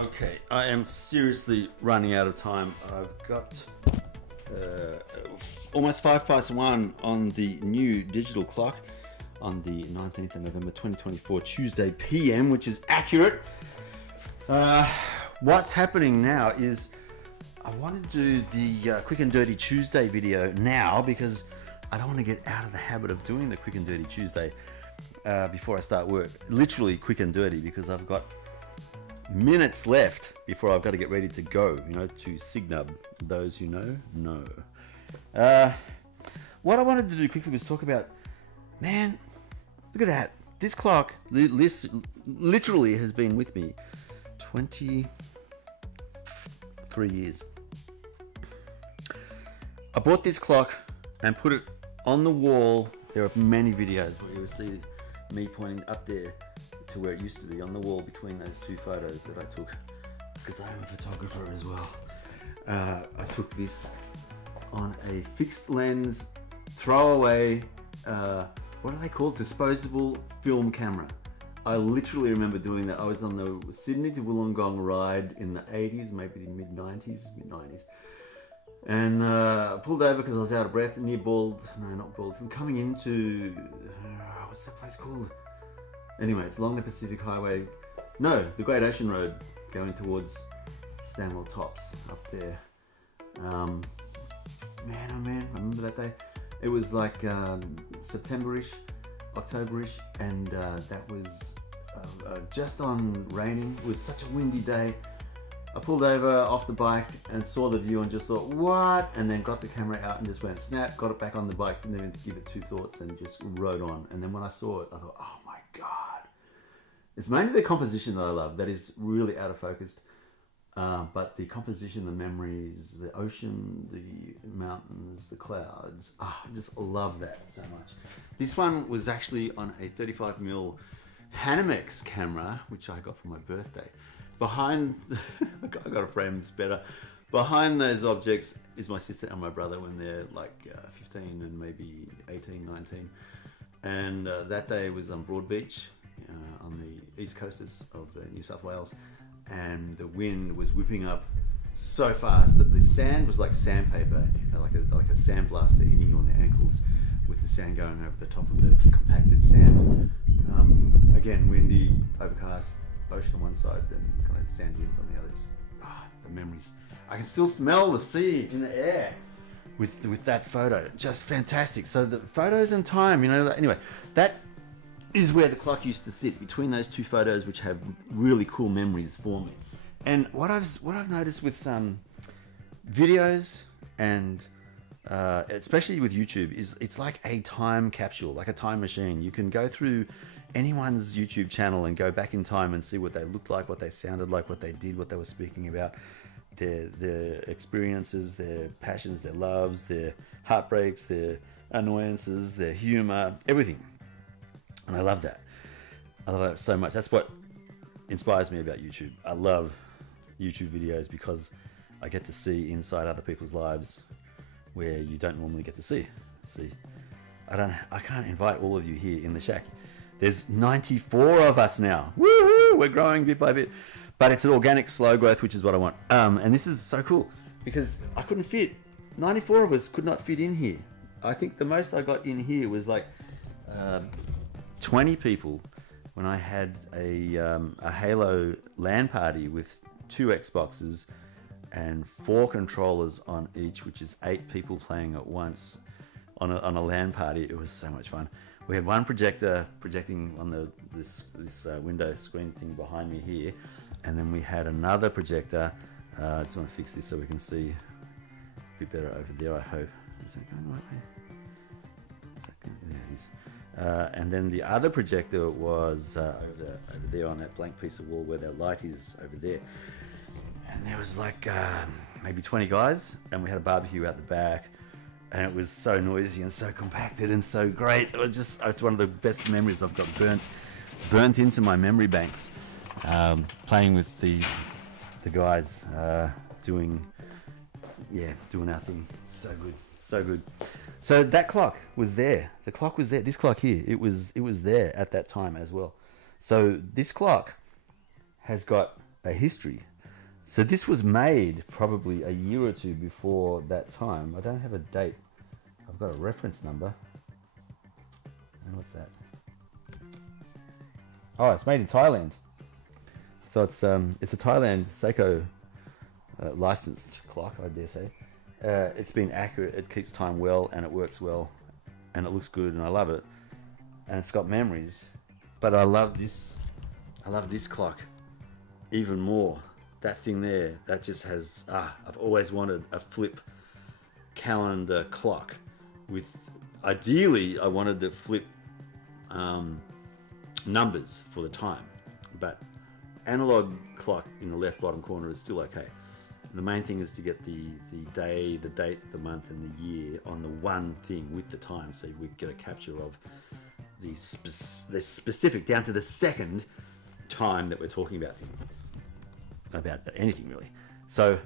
Okay, I am seriously running out of time. I've got almost 1:05 on the new digital clock on the 19th of November 2024, Tuesday PM, which is accurate. What's happening now is I want to do the Quick and Dirty Tuesday video now because I don't want to get out of the habit of doing the Quick and Dirty Tuesday before I start work. Literally quick and dirty because I've got minutes left before I've got to get ready to go, you know, to Signub. Those who know. What I wanted to do quickly was talk about, man, look at that. This clock literally has been with me 23 years. I bought this clock and put it on the wall. There are many videos where you will see me pointing up there to where it used to be on the wall between those two photos that I took, because I am a photographer as well. I took this on a fixed lens throwaway, what are they called? Disposable film camera. I literally remember doing that. I was on the Sydney to Wollongong ride in the 80s, maybe the mid-90s. And pulled over because I was out of breath, near not Bald, coming into, what's that place called? Anyway, it's along the Pacific Highway. No, the Great Ocean Road going towards Stanwell Tops up there. Man, oh man, I remember that day. It was like September-ish, October-ish, and that was just on raining. It was such a windy day. I pulled over off the bike and saw the view and just thought, what? And then got the camera out and just went snap, got it back on the bike, didn't even give it two thoughts and just rode on. And then when I saw it, I thought, oh my God. It's mainly the composition that I love, that is really out of focus. But the composition, the memories, the ocean, the mountains, the clouds, I just love that so much. This one was actually on a 35mm Hanimex camera, which I got for my birthday. Behind, I got to frame this better. Behind those objects is my sister and my brother when they're like 15 and maybe 18, 19. And that day was on Broadbeach on the east coast of New South Wales. And the wind was whipping up so fast that the sand was like sandpaper, like a sandblaster hitting you on the ankles with the sand going over the top of the compacted sand. Again, windy, overcast, ocean on one side, then kind of sand dunes on the others. The memories. I can still smell the sea in the air with that photo. Just fantastic. So the photos and time, you know. Anyway, that is where the clock used to sit, between those two photos, which have really cool memories for me. And what I've noticed with videos and especially with YouTube is it's like a time capsule, like a time machine. You can go through anyone's YouTube channel and go back in time and see what they looked like, what they sounded like, what they did, what they were speaking about, their experiences, their passions, their loves, their heartbreaks, their annoyances, their humor, everything. And I love that. I love that so much. That's what inspires me about YouTube. I love YouTube videos because I get to see inside other people's lives where you don't normally get to see. I can't invite all of you here in the shack. There's 94 of us now. Woohoo! We're growing bit by bit. But it's an organic, slow growth, which is what I want. And this is so cool because I couldn't fit. 94 of us could not fit in here. I think the most I got in here was like 20 people when I had a Halo LAN party with 2 Xboxes and 4 controllers on each, which is 8 people playing at once on a LAN party. It was so much fun. We had one projector projecting on this window screen thing behind me here, and then we had another projector. I just want to fix this so we can see a bit better over there, I hope. Is that going the right way? There it is. And then the other projector was over there on that blank piece of wall where the light is over there. And there was like maybe 20 guys, and we had a barbecue out the back. And it was so noisy and so compacted and so great. It's one of the best memories I've got burnt into my memory banks. Playing with the guys, doing our thing. So good. So that clock was there. The clock was there. This clock here, it was there at that time as well. So this clock has got a history So this was made probably a year or two before that time. I don't have a date. I've got a reference number. And what's that? Oh, it's made in Thailand. So it's a Thailand Seiko licensed clock, I dare say. It's been accurate. It keeps time well, and it works well, and it looks good, and I love it. And it's got memories. But I love this. I love this clock even more. That thing there, that just has. I've always wanted a flip calendar clock with. Ideally, I wanted the flip numbers for the time, but analog clock in the left bottom corner is still okay. The main thing is to get the day, the date, the month, and the year on the one thing with the time, so we get a capture of the specific, down to the second time that we're talking about anything really. So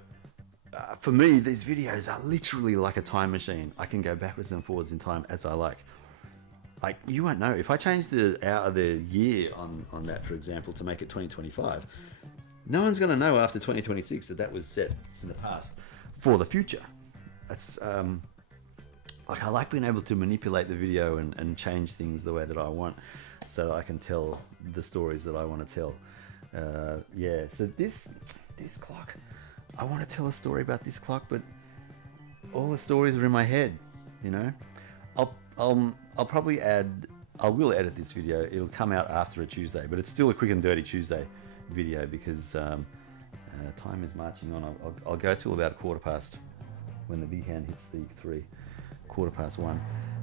for me, these videos are literally like a time machine. I can go backwards and forwards in time as I like. Like, you won't know. If I change the year on that, for example, to make it 2025, no one's going to know after 2026 that was set in the past for the future. That's like, I like being able to manipulate the video and change things the way that I want, so that I can tell the stories that I want to tell. Yeah, so this clock, I want to tell a story about this clock, but all the stories are in my head, you know. I'll probably I will edit this video. It'll come out after a Tuesday, but it's still a quick and dirty Tuesday video because time is marching on. I'll go till about 1:15 when the big hand hits the 3, 1:15,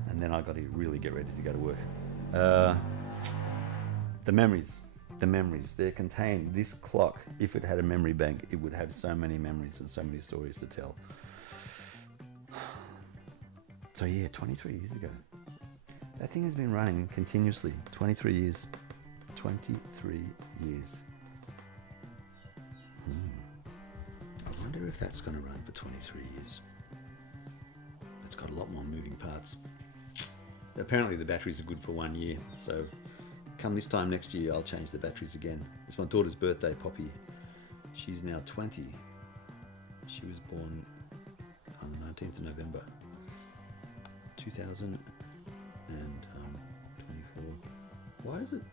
and then I got to really get ready to go to work. The memories, they're contained. This clock, if it had a memory bank, it would have so many memories and so many stories to tell. So yeah, 23 years ago. That thing has been running continuously. 23 years. 23 years. I wonder if that's going to run for 23 years. It's got a lot more moving parts. Apparently the batteries are good for 1 year, so come this time next year I'll change the batteries again. It's my daughter's birthday, Poppy. She's now 20. She was born on the 19th of November 2024. Why is it?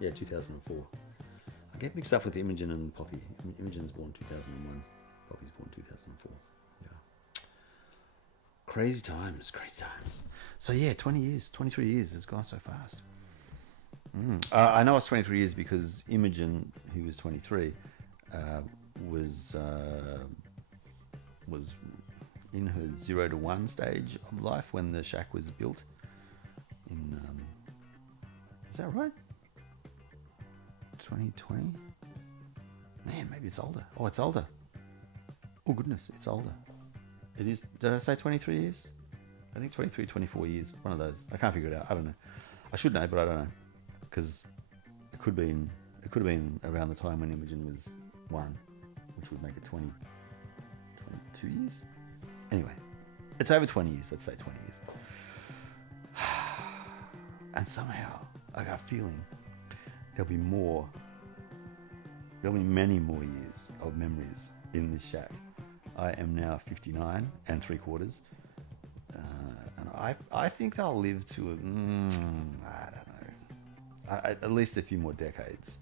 Yeah, 2004. I get mixed up with Imogen and Poppy. Imogen's born 2001. Poppy's born 2004. Yeah. Crazy times, crazy times. So yeah, 20 years, 23 years. It's gone so fast. I know it's 23 years because Imogen, who was 23, was in her 0 to 1 stage of life when the shack was built. Is that right? 2020? Man, maybe it's older. Oh, it's older. Oh goodness, it's older. It is. Did I say 23 years? I think 23, 24 years. One of those. I can't figure it out. I don't know. I should know, but I don't know, because it could have been around the time when Imogen was 1, which would make it 22 years. Anyway, it's over 20 years. Let's say 20 years. And somehow I got a feeling there'll be many more years of memories in this shack. I am now 59 3/4, and I think I'll live to I don't know, at least a few more decades.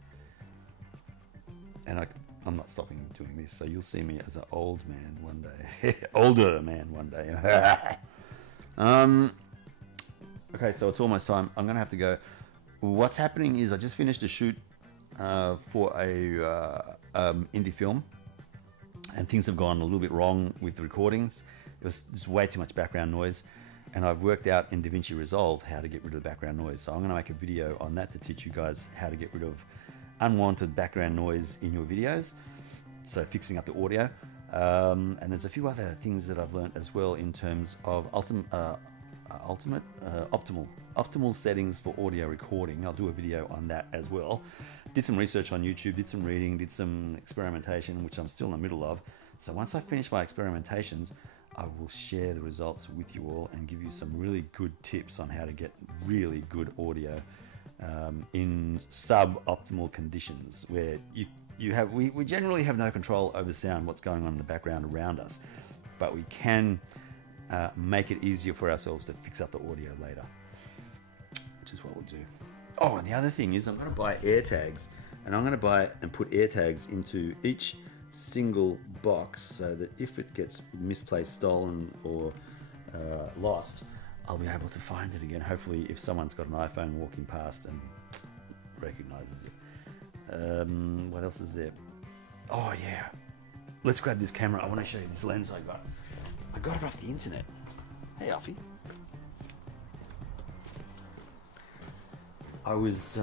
And I'm not stopping doing this, so you'll see me as an old man one day. Older man one day. Okay, so it's almost time. I'm gonna have to go. What's happening is I just finished a shoot for a indie film, and things have gone a little bit wrong with the recordings. It was just way too much background noise, and I've worked out in DaVinci Resolve how to get rid of the background noise. So I'm going to make a video on that to teach you guys how to get rid of unwanted background noise in your videos, so fixing up the audio. And there's a few other things that I've learned as well in terms of optimal settings for audio recording. I'll do a video on that as well. Did some research on YouTube, did some reading, did some experimentation, which I'm still in the middle of. So once I finish my experimentations, I will share the results with you all and give you some really good tips on how to get really good audio in suboptimal conditions, where we generally have no control over sound, what's going on in the background around us, but we can make it easier for ourselves to fix up the audio later, which is what we'll do. Oh, and the other thing is I'm going to buy air tags, and I'm going to buy and put air tags into each single box so that if it gets misplaced, stolen, or lost, I'll be able to find it again. Hopefully, if someone's got an iPhone walking past and recognizes it. What else is there? Oh yeah, let's grab this camera. I want to show you this lens I got. I got it off the internet. Hey Alfie. I was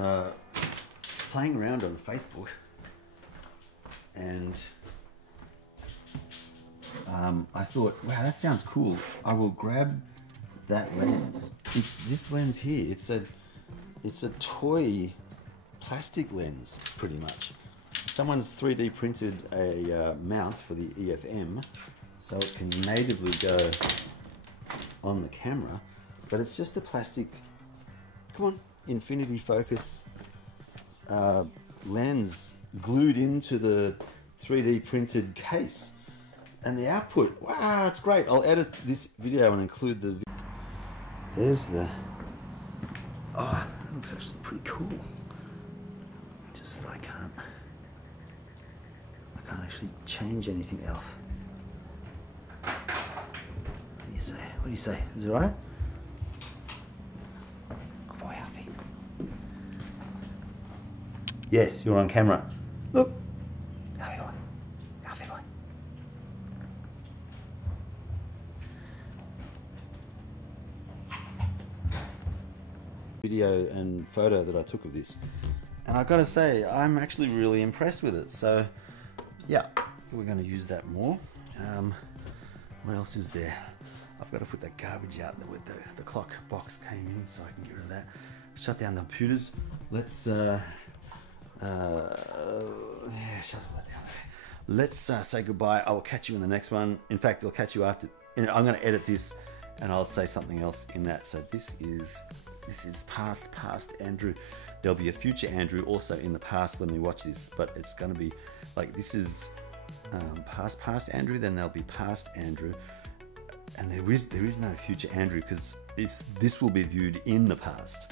playing around on Facebook, and I thought, wow, that sounds cool. I will grab that lens. It's this lens here. It's a toy plastic lens, pretty much. Someone's 3D printed a mount for the EFM, so it can natively go on the camera, but it's just a plastic, come on, infinity focus lens glued into the 3D printed case. And the output, wow, it's great. I'll edit this video and include the video. There's the, oh, that looks actually pretty cool. Just that I can't actually change anything else. What do you say? What do you say? Is it alright? Good boy, Alfie. Yes, you're on camera. Look. Alfie boy. Alfie boy. Video and photo that I took of this, and I've got to say I'm actually really impressed with it. So yeah, we're going to use that more. What else is there? I've got to put that garbage out with the clock box came in, so I can get rid of that. Shut down the computers. Let's shut all that down. Let's say goodbye. I will catch you in the next one. In fact, I'll catch you after. I'm going to edit this, and I'll say something else in that. So this is past Andrew. There'll be a future Andrew also in the past when we watch this, but it's going to be like, this is past Andrew, then there'll be past Andrew, and there is no future Andrew, because this will be viewed in the past.